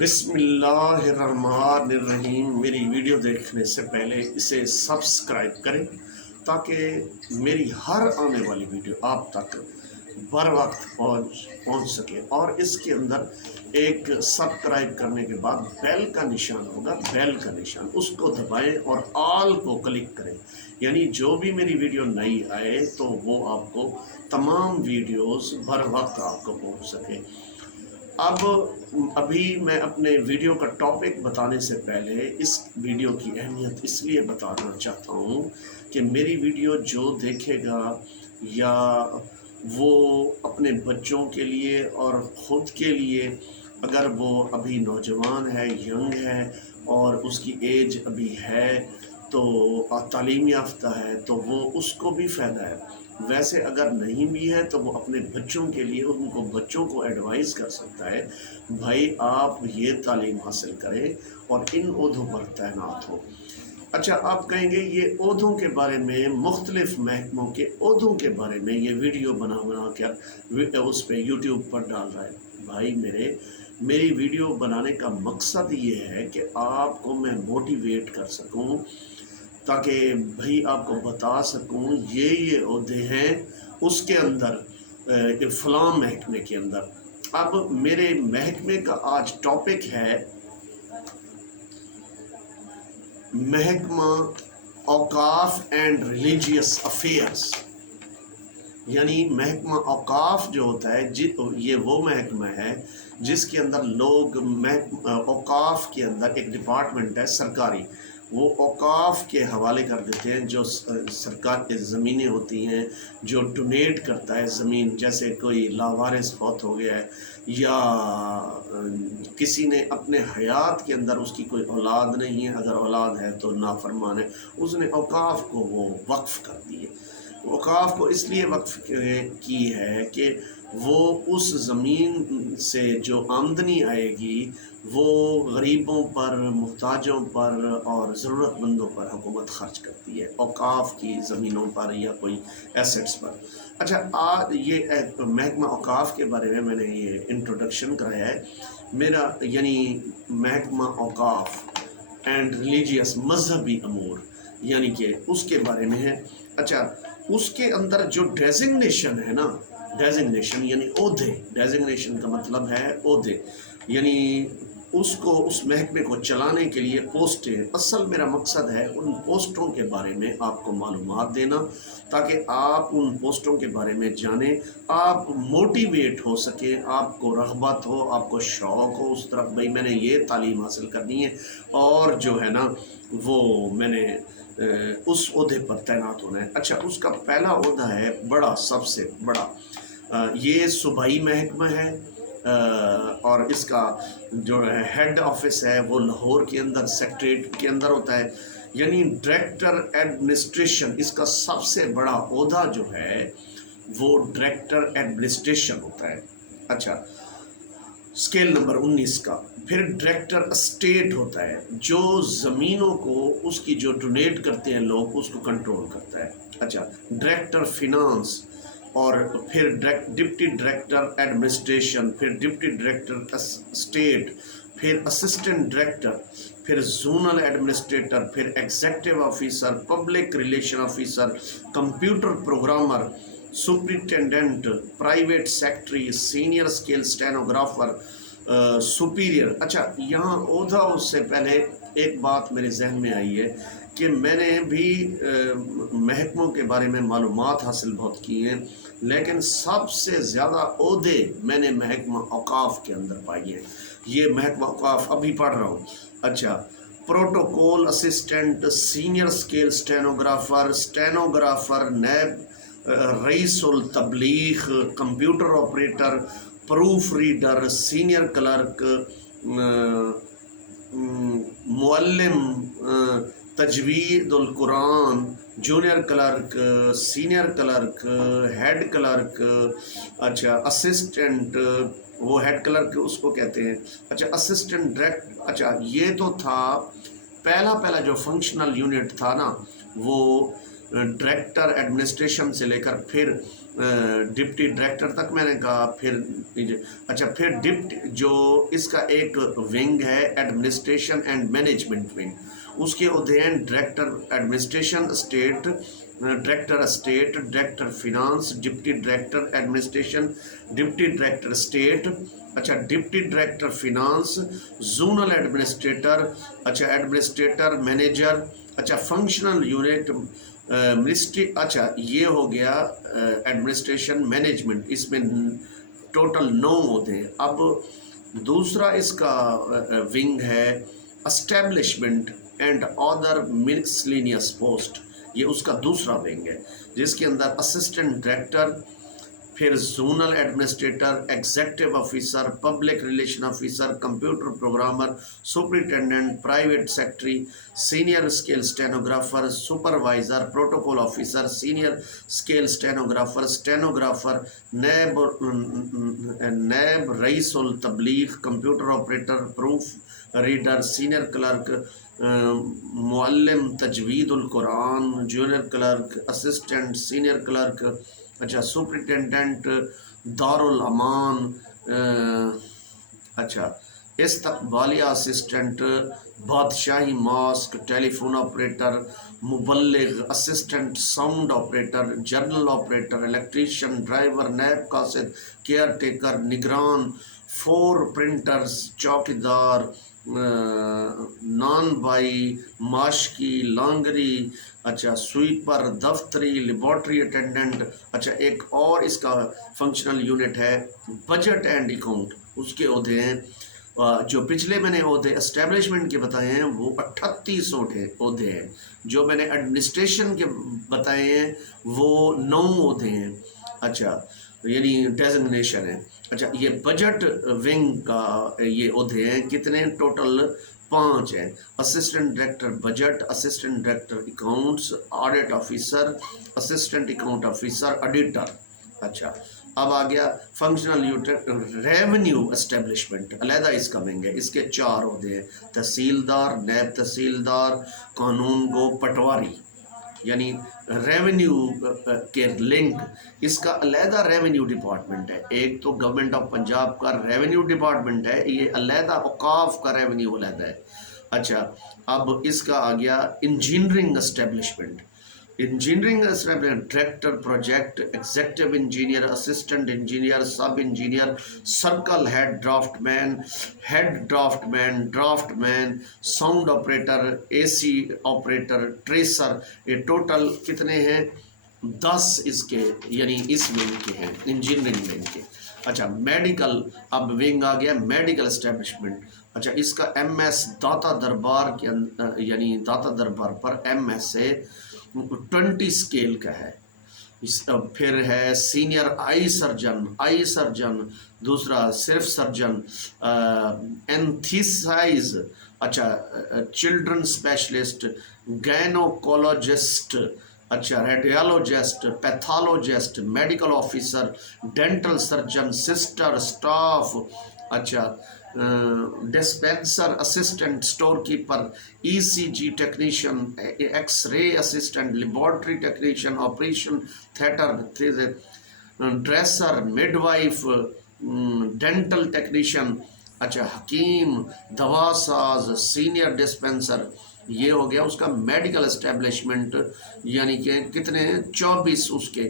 بسم اللہ الرحمن الرحیم۔ میری ویڈیو دیکھنے سے پہلے اسے سبسکرائب کریں تاکہ میری ہر آنے والی ویڈیو آپ تک بر وقت پہنچ سکے، اور اس کے اندر ایک سبسکرائب کرنے کے بعد بیل کا نشان ہوگا، بیل کا نشان اس کو دبائیں اور آل کو کلک کریں، یعنی جو بھی میری ویڈیو نئی آئے تو وہ آپ کو تمام ویڈیوز بر وقت آپ کو پہنچ سکے۔ ابھی میں اپنے ویڈیو کا ٹاپک بتانے سے پہلے اس ویڈیو کی اہمیت اس لیے بتانا چاہتا ہوں کہ میری ویڈیو جو دیکھے گا یا وہ اپنے بچوں کے لیے اور خود کے لیے، اگر وہ ابھی نوجوان ہے، ینگ ہے اور اس کی ایج ابھی ہے تو تعلیم یافتہ ہے، تو وہ اس کو بھی فائدہ ہے۔ ویسے اگر نہیں بھی ہے تو وہ اپنے بچوں کے لیے ان کو بچوں کو ایڈوائز کر سکتا ہے، بھائی آپ یہ تعلیم حاصل کریں اور ان عہدوں پر تعینات ہو۔ اچھا، آپ کہیں گے یہ عہدوں کے بارے میں، مختلف محکموں کے عہدوں کے بارے میں یہ ویڈیو بنا کر اس پہ یوٹیوب پر ڈال رہا ہے۔ بھائی میری ویڈیو بنانے کا مقصد یہ ہے کہ آپ کو میں موٹیویٹ کر سکوں، تاکہ بھائی آپ کو بتا سکوں یہ عہدے ہیں اس کے اندر، فلاں محکمے کے اندر۔ اب میرے محکمے کا آج ٹاپک ہے محکمہ اوقاف اینڈ ریلیجیس افیئرس، یعنی محکمہ اوقاف جو ہوتا ہے یہ وہ محکمہ ہے جس کے اندر لوگ اوقاف کے اندر ایک ڈپارٹمنٹ ہے سرکاری، وہ اوقاف کے حوالے کر دیتے ہیں۔ جو سرکار کی زمینیں ہوتی ہیں، جو ڈونیٹ کرتا ہے زمین، جیسے کوئی لاوارث فوت ہو گیا ہے یا کسی نے اپنے حیات کے اندر اس کی کوئی اولاد نہیں ہے، اگر اولاد ہے تو نافرمان ہے، اس نے اوقاف کو وہ وقف کر دیے۔ اوقاف کو اس لیے وقف کی ہے کہ وہ اس زمین سے جو آمدنی آئے گی وہ غریبوں پر، محتاجوں پر اور ضرورت مندوں پر حکومت خرچ کرتی ہے، اوقاف کی زمینوں پر یا کوئی ایسٹس پر۔ اچھا، آج یہ محکمہ اوقاف کے بارے میں نے یہ انٹروڈکشن کرایا ہے میرا، یعنی محکمہ اوقاف اینڈ ریلیجیس، مذہبی امور، یعنی کہ اس کے بارے میں ہے۔ اچھا، اس کے اندر جو ڈیزگنیشن ہے نا، ڈیزگنیشن یعنی عہدے، ڈیزگنیشن کا مطلب ہے عہدے، یعنی اس محکمے کو چلانے کے لیے پوسٹیں۔ اصل میرا مقصد ہے ان پوسٹوں کے بارے میں آپ کو معلومات دینا، تاکہ آپ ان پوسٹوں کے بارے میں جانیں، آپ موٹیویٹ ہو سکیں، آپ کو رغبت ہو، آپ کو شوق ہو اس طرف، بھائی میں نے یہ تعلیم حاصل کرنی ہے اور جو ہے نا وہ میں نے اس عہدے پر تعینات ہونا ہے۔ اچھا، اس کا پہلا عہدہ ہے بڑا، سب سے بڑا، یہ صوبائی محکمہ ہے، اور اس کا جو ہیڈ آفس ہے وہ لاہور کے اندر سیکٹریٹ کے اندر ہوتا ہے، یعنی ڈائریکٹر ایڈمنسٹریشن۔ اس کا سب سے بڑا عہدہ جو ہے وہ ڈائریکٹر ایڈمنسٹریشن ہوتا ہے۔ اچھا، اسکیل نمبر 19 کا۔ پھر ڈائریکٹر اسٹیٹ ہوتا ہے، جو زمینوں کو اس کی جو ڈونیٹ کرتے ہیں لوگ اس کو کنٹرول کرتا ہے۔ اچھا، ڈائریکٹر فینانس، اور پھر ڈپٹی ڈائریکٹر ایڈمنسٹریشن، پھر ڈپٹی ڈائریکٹر اسٹیٹ، پھر اسسٹنٹ ڈائریکٹر، پھر زونل ایڈمنسٹریٹر، پھر executive officer, public relation officer, computer programmer, superintendent, private secretary, senior scale stenographer, superior. اچھا، یہاں عہدہ اس سے پہلے ایک بات میرے ذہن میں آئی ہے کہ میں نے بھی محکموں کے بارے میں معلومات حاصل بہت کی ہیں، لیکن سب سے زیادہ عہدے میں نے محکمہ اوقاف کے اندر پائی ہیں۔ یہ محکمہ اوقاف ابھی پڑھ رہا ہوں۔ اچھا، protocol assistant, senior scale stenographer, نیب رئیس التبلیغ، computer operator, proof reader, senior clerk, معلم تجوید القرآن، junior clerk, senior clerk, head clerk. اچھا، اسسٹنٹ، وہ ہیڈ کلرک اس کو کہتے ہیں۔ اچھا، اسسٹنٹ ڈائریکٹر۔ اچھا، یہ تو تھا پہلا جو فنکشنل یونٹ تھا نا، وہ ڈائریکٹر ایڈمنسٹریشن سے لے کر پھر ڈپٹی ڈائریکٹر تک میں نے کہا. پھر اچھا پھر جو اس کا ایک ونگ ہے ایڈمنسٹریشن اینڈ مینجمنٹ ونگ. اس کے عہدے ہیں director administration estate, director estate, director finance, deputy director administration, deputy director estate, اچھا deputy director finance, zonal administrator, اچھا ایڈمنسٹریٹر مینیجر، اچھا فنکشنل یونٹ منسٹری. اچھا یہ ہو گیا ایڈمنسٹریشن مینجمنٹ، اس میں ٹوٹل 9 عہدے ہیں. اب دوسرا اس کا ونگ ہے establishment and other miscellaneous post. یہ اس کا دوسرا ونگ ہے جس کے اندر اسسٹنٹ ڈائریکٹر، پھر zonal administrator, executive officer, public relation officer, computer programmer, superintendent, private secretary, senior scale stenographer, supervisor, protocol officer, senior scale stenographer, stenographer, نیب رئیس التبلیغ، computer operator, proof reader, senior clerk, معلم تجوید القرآن، junior clerk, assistant, senior clerk, اچھا superintendent دارالامان، اچھا استقبالیہ اسسٹنٹ، بادشاہی ماسک، ٹیلی فون آپریٹر، مبلغ، assistant sound operator, general operator, electrician, driver, NAB قاصد، کیئر ٹیکر، نگران، 4 پرنٹرز، چوکیدار، نان بائی، ماشکی، لانگری، اچھا سویپر، دفتری، لیبارٹری اٹینڈنٹ. اچھا ایک اور اس کا فنکشنل یونٹ ہے بجٹ اینڈ اکاؤنٹ. اس کے عہدے ہیں جو پچھلے میں نے عہدے اسٹیبلشمنٹ کے بتائے ہیں وہ 38 عہدے ہیں. جو میں نے ایڈمنسٹریشن کے بتائے ہیں وہ 9 عہدے ہیں. اچھا یعنی ڈیزگنیشن ہے. اچھا یہ بجٹ ونگ کا یہ عہدے ہیں کتنے؟ ٹوٹل 5 ہیں. Assistant director budget, assistant director accounts, audit officer, assistant account officer, auditor. اچھا اب آ گیا فنکشنل یونٹ ریونیو اسٹیبلشمنٹ، علیحدہ اس کا ونگ ہے. اس کے 4 عہدے ہیں تحصیلدار، نیب تحصیلدار، قانون گو، پٹواری. یعنی ریونیو کے لنک اس کا علیحدہ ریونیو ڈپارٹمنٹ ہے. ایک تو گورنمنٹ آف پنجاب کا ریونیو ڈپارٹمنٹ ہے، یہ علیحدہ اوقاف کا ریونیو علیحدہ ہے. اچھا اب اس کا آ گیا engineering establishment. Engineering director project, executive engineer, assistant engineer, sub engineer, circle head, draftsman, draftsman, sound operator, A C operator, tracer. یہ ٹوٹل کتنے ہیں؟ 10 اس کے یعنی اس ونگ کے ہیں انجینئرنگ ونگ کے. اچھا میڈیکل، اب ونگ آ گیا میڈیکل اسٹیبلشمنٹ. اچھا اس کا ایم ایس داتا دربار کے یعنی داتا دربار پر ایم ایس ہے 20 اسکیل کا ہے. پھر ہے سینئر آئی سرجن، دوسرا صرف سرجن، اینتھیسائز، اچھا چلڈرن اسپیشلسٹ، گائنوکولوجسٹ، اچھا radiologist, pathologist, medical officer, dental surgeon, sister, staff, اچھا dispenser assistant, store keeper, E C G technician, X ray assistant, laboratory technician, operation theatre, dresser, midwife, dental technician, اچھا حکیم، دوا ساز، senior dispenser. یہ ہو گیا اس کا medical establishment یعنی کہ کتنے ہیں؟ 24 اس کے.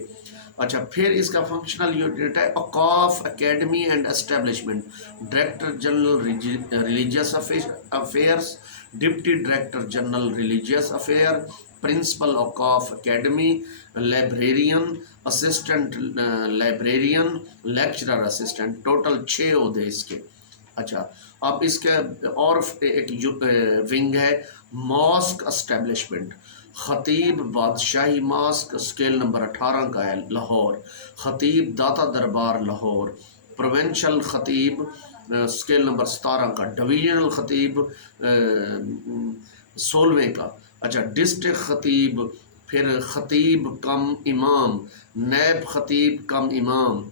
اچھا پھر اس کا فنکشنل یونٹ ہے اوقاف academy and establishment. Director general religious affairs, deputy director general religious affair, principal اوقاف academy, librarian, assistant librarian, lecturer assistant. Total 6 عہدے اس کے. اچھا اب اس کے اور ایک ونگ ہے ماسک اسٹیبلشمنٹ. خطیب بادشاہی ماسک اسکیل نمبر 18 کا ہے لاہور. خطیب داتا دربار لاہور. پروونشل خطیب اسکیل نمبر 17 کا. ڈویژنل خطیب 16ویں کا. اچھا ڈسٹرکٹ خطیب، پھر خطیب کم امام، نیب خطیب کم امام.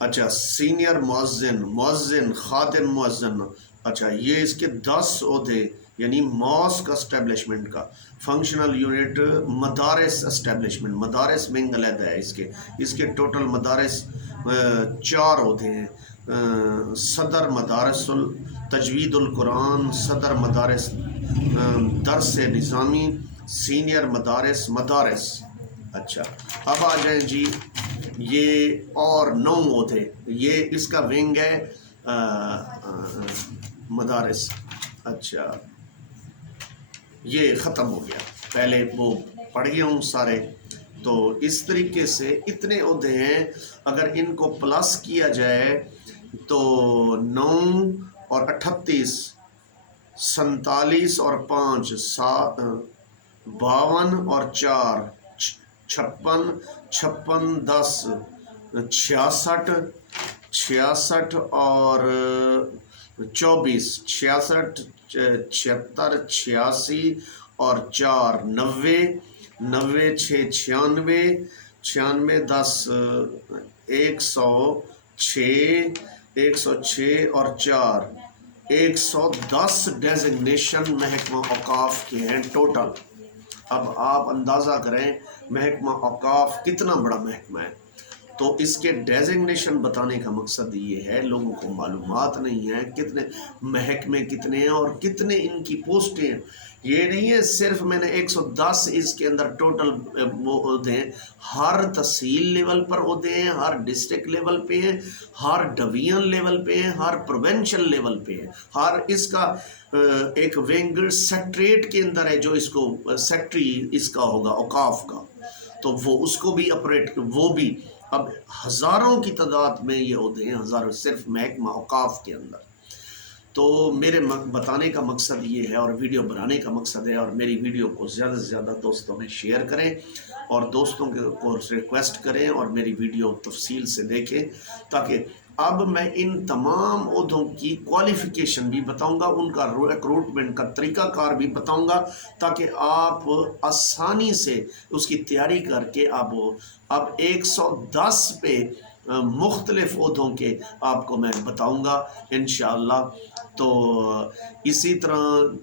اچھا سینئر مؤذن، خادم مؤذن. اچھا یہ اس کے 10 عہدے یعنی ماسک اسٹیبلشمنٹ کا فنکشنل یونٹ مدارس اسٹیبلشمنٹ، مدارس ونگ علیحدہ ہے اس کے ٹوٹل مدارس 4 ہوتے ہیں، صدر مدارس تجوید القرآن، صدر مدارس درس نظامی، سینئر مدارس. اچھا اب آ جائیں جی، یہ اور 9 ہوتے، یہ اس کا ونگ ہے مدارس. اچھا یہ ختم ہو گیا، پہلے وہ پڑھ گیا ہوں سارے. تو اس طریقے سے اتنے عہدے ہیں، اگر ان کو پلس کیا جائے تو 9 اور 38 47 اور 5 7 52 اور 4 56 56 10 66 66 اور 24 66 76 86 اور 4 90 90 6 96 96 10 106 106 اور 4 110 ڈیزگنیشن محکمہ اوقاف کے ہیں ٹوٹل. اب آپ اندازہ کریں محکمہ اوقاف کتنا بڑا محکمہ ہے. تو اس کے ڈیزگنیشن بتانے کا مقصد یہ ہے، لوگوں کو معلومات نہیں ہے کتنے محکمے کتنے ہیں اور کتنے ان کی پوسٹیں ہیں. یہ نہیں ہے صرف میں نے 110 اس کے اندر ٹوٹل وہ عہدے ہیں، ہر تحصیل لیول پر عہدے ہیں، ہر ڈسٹرکٹ لیول پہ ہیں، ہر ڈویژن لیول پہ ہیں، ہر پروونشل لیول پہ ہیں، ہر اس کا ایک ونگ سیکٹریٹ کے اندر ہے جو اس کو سیکٹری اس کا ہوگا اوقاف کا، تو وہ اس کو بھی اپریٹ، وہ بھی اب ہزاروں کی تعداد میں یہ عہدے ہیں، ہزاروں صرف محکمہ اوقاف کے اندر. تو میرے بتانے کا مقصد یہ ہے اور ویڈیو بنانے کا مقصد ہے، اور میری ویڈیو کو زیادہ سے زیادہ دوستوں میں شیئر کریں اور دوستوں کو ریکویسٹ کریں اور میری ویڈیو تفصیل سے دیکھیں، تاکہ اب میں ان تمام عہدوں کی کوالیفیکیشن بھی بتاؤں گا، ان کا ریکروٹمنٹ کا طریقہ کار بھی بتاؤں گا، تاکہ آپ آسانی سے اس کی تیاری کر کے اب 110 پہ مختلف عہدوں کے آپ کو میں بتاؤں گا انشاءاللہ. تو اسی طرح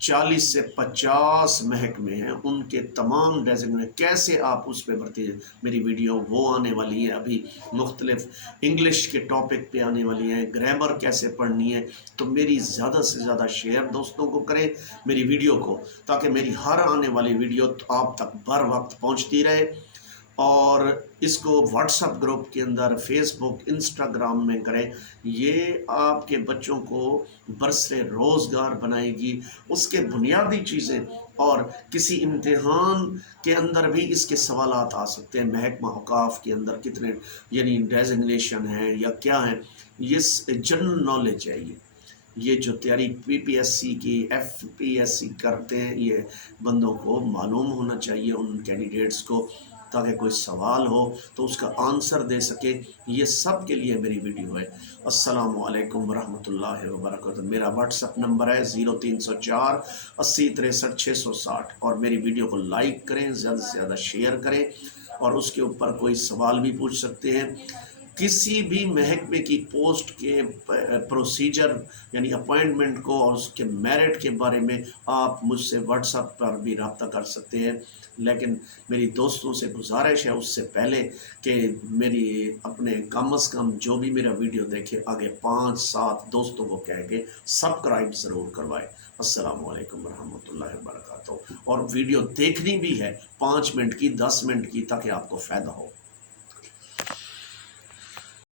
40 سے 50 محکمے ہیں، ان کے تمام ڈیزگنیٹ کیسے آپ اس پہ بھرتی ہیں. میری ویڈیو وہ آنے والی ہے، ابھی مختلف انگلش کے ٹاپک پہ آنے والی ہیں، گرامر کیسے پڑھنی ہے. تو میری زیادہ سے زیادہ شیئر دوستوں کو کریں میری ویڈیو کو، تاکہ میری ہر آنے والی ویڈیو آپ تک بر وقت پہنچتی رہے. اور اس کو واٹس ایپ گروپ کے اندر، فیس بک، انسٹاگرام میں کریں. یہ آپ کے بچوں کو برسر روزگار بنائے گی، اس کے بنیادی چیزیں، اور کسی امتحان کے اندر بھی اس کے سوالات آ سکتے ہیں. محکمہ اوقاف کے اندر کتنے یعنی ڈیزگنیشن ہیں یا کیا ہیں، یہ جنرل نالج ہے. یہ جو تیاری پی پی ایس سی کی، ایف پی ایس سی کرتے ہیں، یہ بندوں کو معلوم ہونا چاہیے ان کینڈیڈیٹس کو، تاکہ کوئی سوال ہو تو اس کا آنسر دے سکے. یہ سب کے لیے میری ویڈیو ہے. السلام علیکم ورحمۃ اللہ وبرکاتہ. میرا واٹس ایپ نمبر ہے 0304 80 63 660، اور میری ویڈیو کو لائک کریں، زیادہ سے زیادہ شیئر کریں، اور اس کے اوپر کوئی سوال بھی پوچھ سکتے ہیں. کسی بھی محکمے کی پوسٹ کے پروسیجر یعنی اپوائنٹمنٹ کو اور اس کے میرٹ کے بارے میں آپ مجھ سے واٹس ایپ پر بھی رابطہ کر سکتے ہیں. لیکن میری دوستوں سے گزارش ہے اس سے پہلے کہ میری اپنے کم از کم جو بھی میرا ویڈیو دیکھے آگے 5-7 دوستوں کو کہہ کے سبسکرائب ضرور کروائے. السلام علیکم ورحمۃ اللہ وبرکاتہ. اور ویڈیو دیکھنی بھی ہے 5 منٹ کی، 10 منٹ کی، تاکہ آپ کو فائدہ ہو.